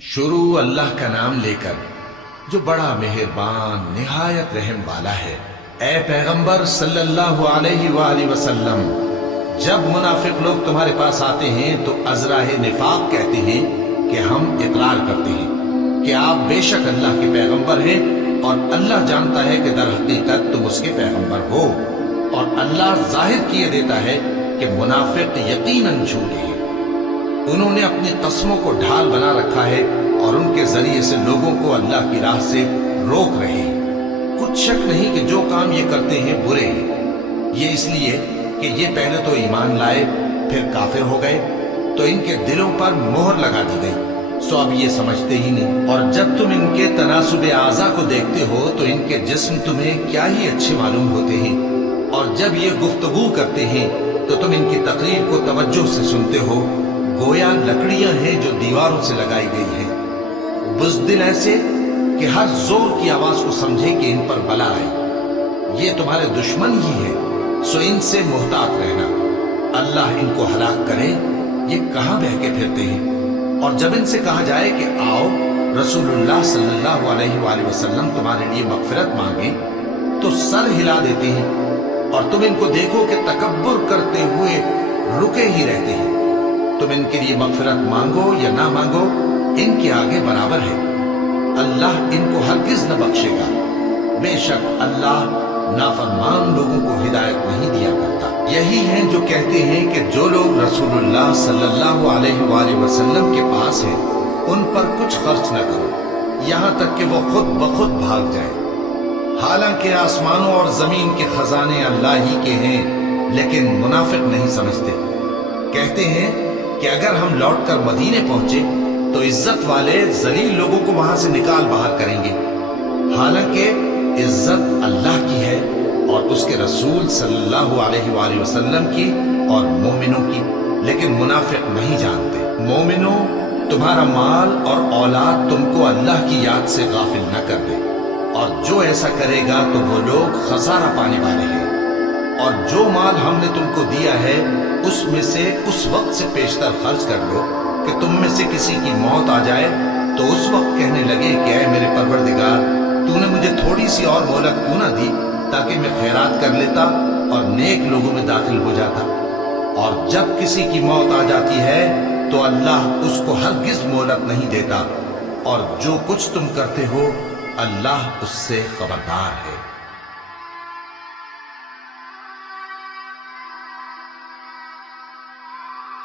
शुरू अल्लाह का नाम लेकर जो बड़ा मेहरबान निहायत रहम वाला है। ए पैगंबर सल्लल्लाहु अलैहि वसल्लम, जब मुनाफिक लोग तुम्हारे पास आते हैं तो अज़राए निफाक कहते हैं कि हम इकरार करते हैं कि आप बेशक अल्लाह के पैगंबर हैं और अल्लाह जानता है कि दर हकीकत तुम उसके पैगंबर हो। और अल्लाह जाहिर किए देता है कि मुनाफिक यकीनन झूठे हैं। उन्होंने अपनी कस्मों को ढाल बना रखा है और उनके जरिए से लोगों को अल्लाह की राह से रोक रहे हैं। कुछ शक नहीं कि जो काम ये करते हैं बुरे हैं। ये इसलिए कि ये पहले तो ईमान लाए फिर काफिर हो गए, तो इनके दिलों पर मोहर लगा दी गई, सो अब ये समझते ही नहीं। और जब तुम इनके तनासुब आज़ा को देखते हो तो इनके जिस्म तुम्हें क्या ही अच्छे मालूम होते हैं। और जब ये गुफ्तगू करते हैं तो तुम इनकी तकरीर को तवज्जो से सुनते हो, गोया लकड़ियां हैं जो दीवारों से लगाई गई हैं। बुज़दिल ऐसे कि हर जोर की आवाज को समझे कि इन पर बला आए। ये तुम्हारे दुश्मन ही है, सो इनसे मोहतात रहना। अल्लाह इनको हलाक करे, ये कहां बहके फिरते हैं। और जब इनसे कहा जाए कि आओ रसूलुल्लाह सल्लल्लाहु अलैहि वसल्लम तुम्हारे लिए मगफिरत मांगे, तो सर हिला देते हैं। और तुम इनको देखो कि तकब्बुर करते हुए रुके ही रहते हैं। तुम इनके लिए मगफिरत मांगो या ना मांगो, इनके आगे बराबर है। अल्लाह इनको हरगिज न बख्शेगा। बेशक अल्लाह नाफरमान लोगों को हिदायत नहीं दिया करता। यही हैं जो कहते हैं कि जो लोग रसूलुल्लाह सल्लल्लाहु अलैहि वसल्लम के पास हैं उन पर कुछ खर्च न करो, यहां तक कि वो खुद ब खुद भाग जाए। हालांकि आसमानों और जमीन के खजाने अल्लाह ही के हैं, लेकिन मुनाफिक नहीं समझते। कहते हैं कि अगर हम लौटकर मदीने पहुंचे तो इज्जत वाले जलील लोगों को वहां से निकाल बाहर करेंगे। हालांकि इज्जत अल्लाह की है और उसके रसूल सल्लल्लाहु अलैहि वसल्लम की और मोमिनों की, लेकिन मुनाफिक नहीं जानते। मोमिनों, तुम्हारा माल और औलाद तुमको अल्लाह की याद से गाफिल न कर दे, और जो ऐसा करेगा तो वो लोग खसारा पाने वाले हैं। और जो माल हमने तुमको दिया है उसमें से उस वक्त से पेशतर खर्च कर लो कि तुम में से किसी की मौत आ जाए तो उस वक्त कहने लगे कि ऐ मेरे परवरदिगार, तूने मुझे थोड़ी सी और मोहलत क्यों ना दी ताकि मैं खैरात कर लेता और नेक लोगों में दाखिल हो जाता। और जब किसी की मौत आ जाती है तो अल्लाह उसको हरगिज मोहलत नहीं देता, और जो कुछ तुम करते हो अल्लाह उससे खबरदार है।